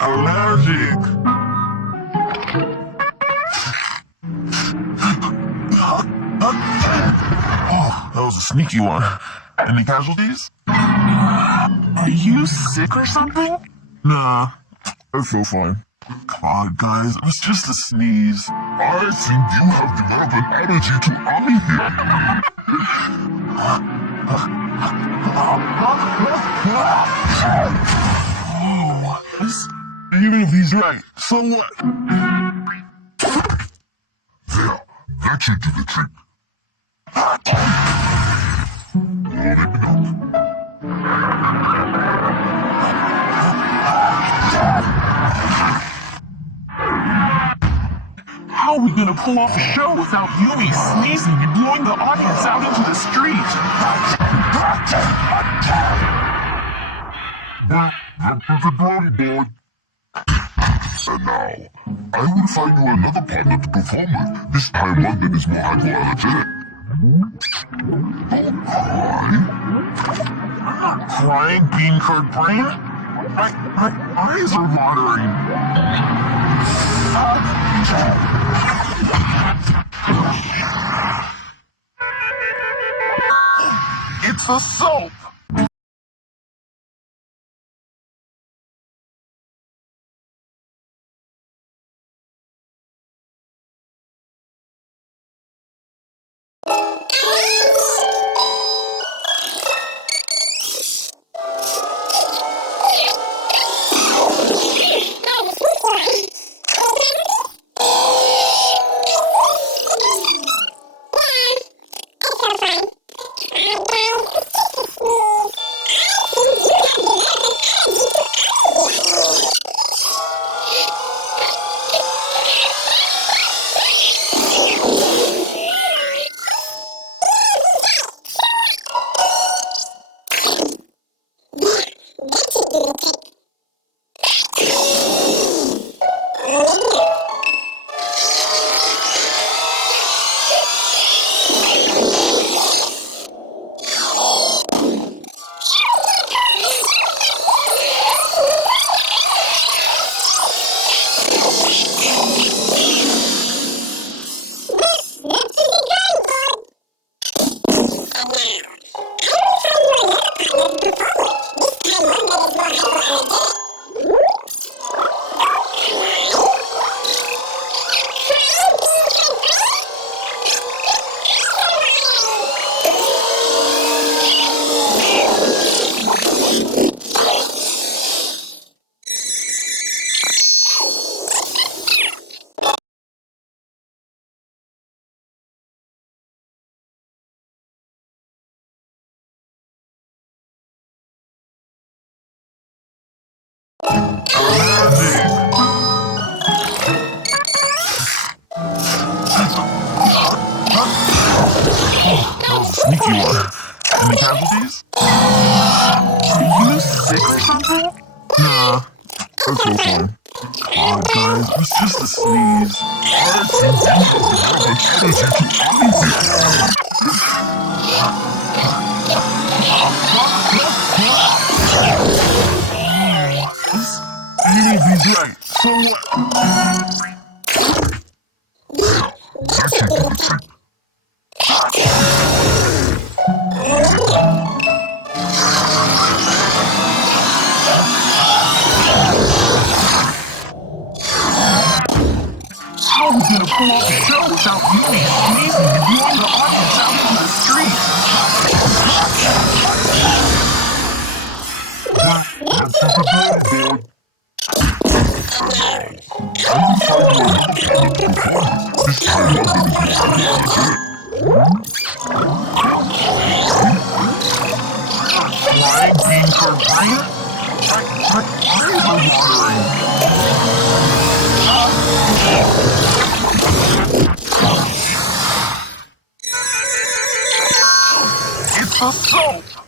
allergic. Oh, that was a sneaky one. Any casualties? Are you sick or something? Nah, I feel fine. God, guys, it was just a sneeze. I think you have developed an allergy to oh, even if he's right, so what? There, that should do the trick. How are we gonna pull off a show without Yumi sneezing and blowing the audience out into the street? Well, that was a glory boy. And now, I will find you another partner to perform with. This time one that is more hypoallergenic. Don't cry. I'm not crying, bean curd brain. My eyes are watering. It's a soap! That was a sneaky one. Any casualties? Are you sick or something? Nah, I feel fine. God, guys, it was just a sneeze. I think you have developed an allergy to anything. Even if he's right, so what? That should do the trick. How are we gonna pull off a show without Yumi sneezing and blowing the audience out into the street? That's just a bad boy. I will find you another partner to perform with. This time one that is more hypoallergenic. Crying bean curd brain? My eyes are watering. It's a soap!